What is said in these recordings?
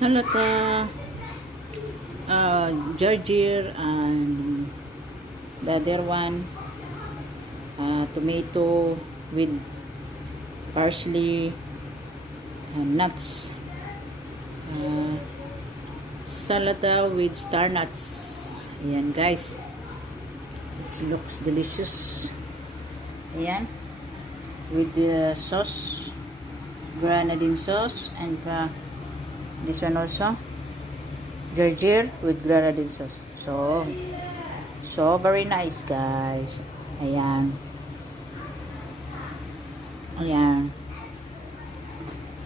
salata, ginger, and the other one, tomato with parsley, nuts, salata with star nuts. Ayan guys, it looks delicious. Ayan, with the sauce, grenadine sauce, and this one also, ginger with grenadine sauce. So very nice guys. Ayan.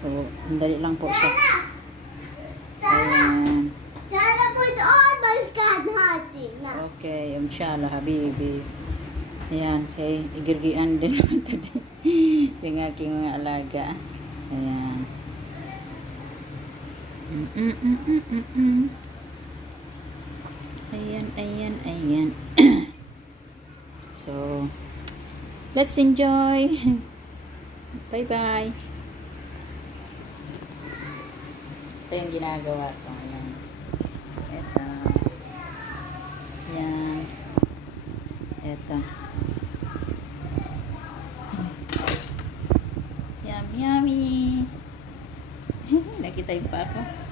So dali lang po siya. Ayan. Okay, inshallah habibi. Ayan, say igirgian din today yung aking mga alaga. Ayan. Ayan. So, let's enjoy. Bye-bye. Ito yung ginagawa ko. Ayan. Ito. Ayan. Ito. Yummy. Nakita pa ako.